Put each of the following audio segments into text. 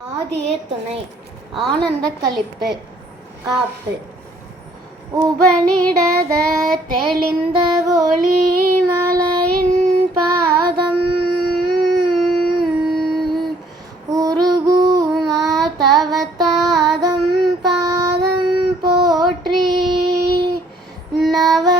ஆதிய துணை ஆனந்த கழிப்பு காப்பு. உபனிடத தெளிந்த ஒளி மலையின் பாதம். உருகுமா தவத்தாதம் பாதம் போற்றி நவ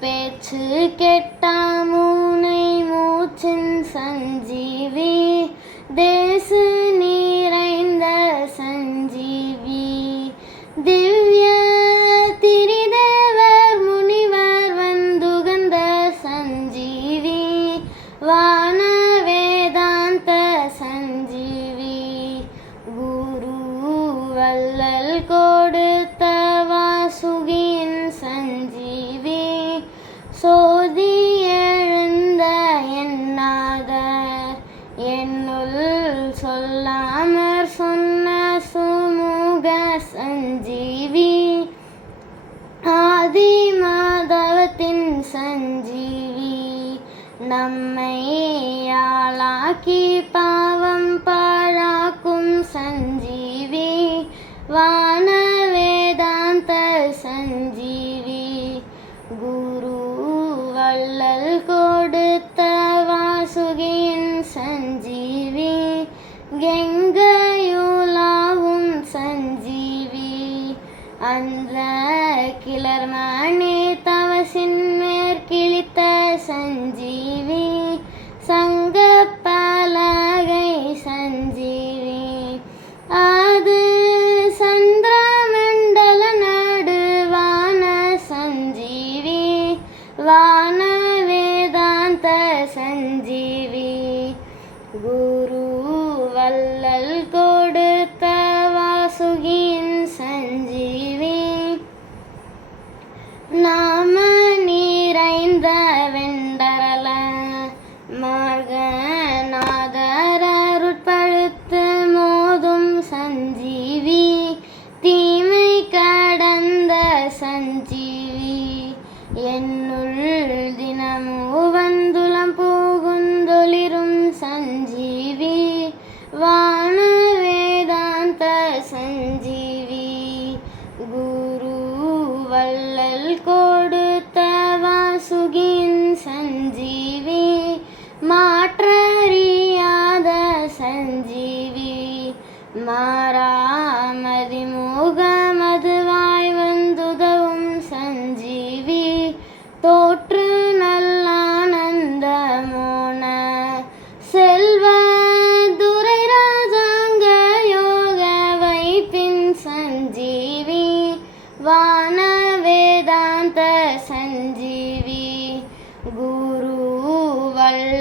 பேச்சு கெட்டா மூனை மூச்சின் சஞ்சீவி தேசு സഞ്ജീവി നമ്മയെ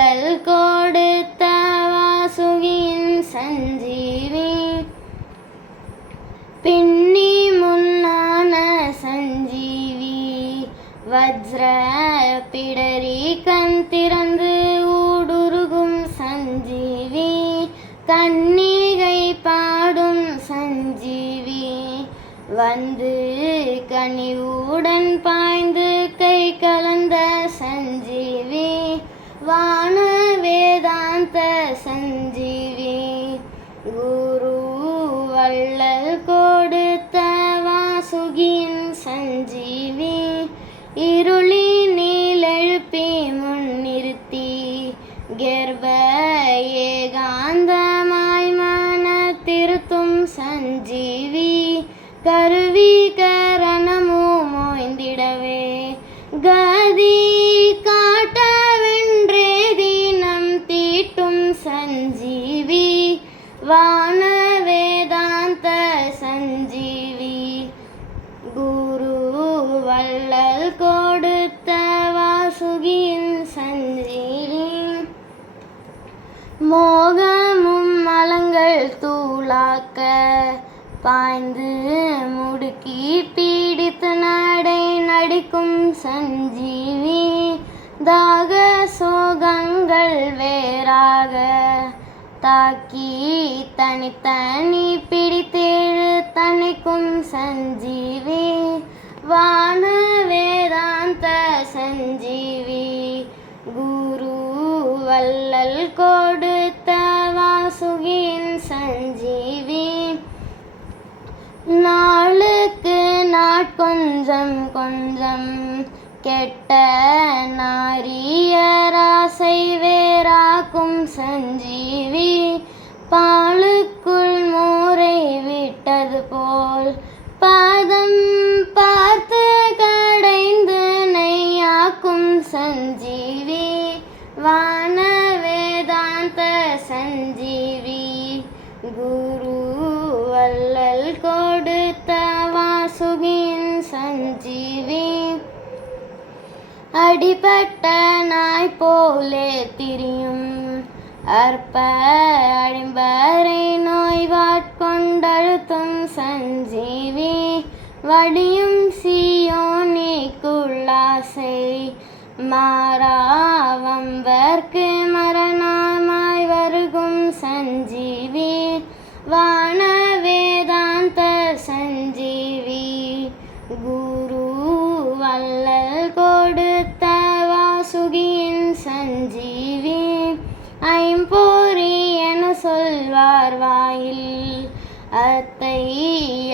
வள்ளல் கொடுத்த வாசுகியின் சஞ்சீவி. பின்னி முன்னான சஞ்சீவி வஜ்ர பிடரி கண் திறந்து ஊடுருகும் சஞ்சீவி. கண்ணீகை பாடும் சஞ்சீவி வந்து கனிவுடன் பாய்ந்து கை கலந்த சஞ்சீவி. வான வான வேதாந்த சஞ்சீவி குரு வள்ளல் கொடுத்த வாசுகியின் சஞ்சீவி. மோகமும் மலங்கள் தூளாக்க பாய்ந்து முடுக்கி பீடித்து நடை நடிக்கும் சஞ்சீவி. தாக சோகங்கள் வேறாக தாக்கி தனித்தனி பிடித்தேழு தனிக்கும் சஞ்சீவி. வான வேதாந்த சஞ்சீவி. குரு வல்லல் கொடுத்த வாசுகின் சஞ்சீவி. நாளுக்கு நாட்கொஞ்சம் கொஞ்சம் கெட்ட நாரியராசை வேறாக்கும் சஞ்சீவி பாலுக்குள் மோரை விட்டது போல் பாதம் பார்த்து கடைந்து நெய்யாக்கும் சஞ்சீவி வான வேதாந்த சஞ்சீவி குரு அடிபட்ட நாய் போலே திரியும். அற்ப அடிம்பரை நோய் வாட்கொண்டழுத்தும் சஞ்சீவி. வடியும் சியோ நீக்குள்ளாசை மாறாவம்பர்க்கு மரணமாய் வருகும் சஞ்சீவி. வான சொல்வார் வாயில் அத்தை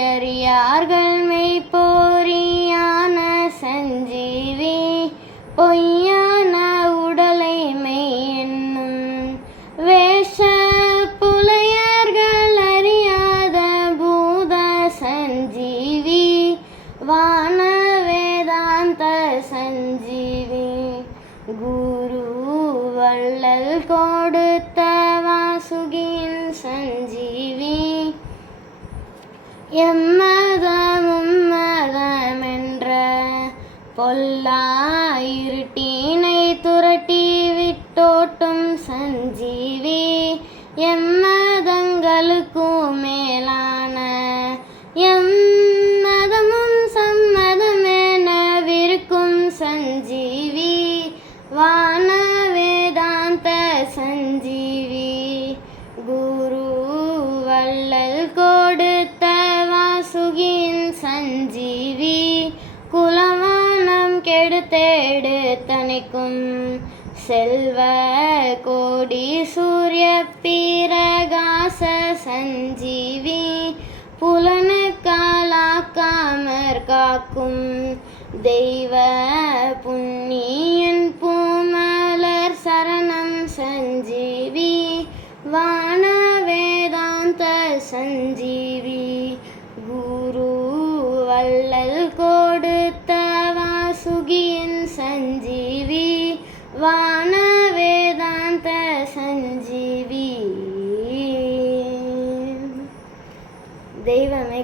அறியார்கள் மெய்ப்போரியான சஞ்சீவி பொய்யான உடலை மெய் என்னும் வேஷ புலையர்கள் அறியாத பூத சஞ்சீவி வான வேதாந்த சஞ்சீவி. குரு வள்ளல் கொடுத்த வாசுகின் சஞ்சீவி. எம்மதமும் மதமென்ற பொல்லா இருட்டினை துரட்டி விட்டோட்டும் சஞ்சீவி. எம்மதங்களுக்கும் மேலா கெடுத்தெடுத்தனைக்கும் செல்வ கோடி சூரிய பிரகாச சஞ்சீவி புலனு காலாக்காமற் காக்கும் தெய்வ புண்ணியன் பூமலர் சரணம் சஞ்சீவி வான வேதாந்த சஞ்சீவி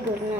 গরু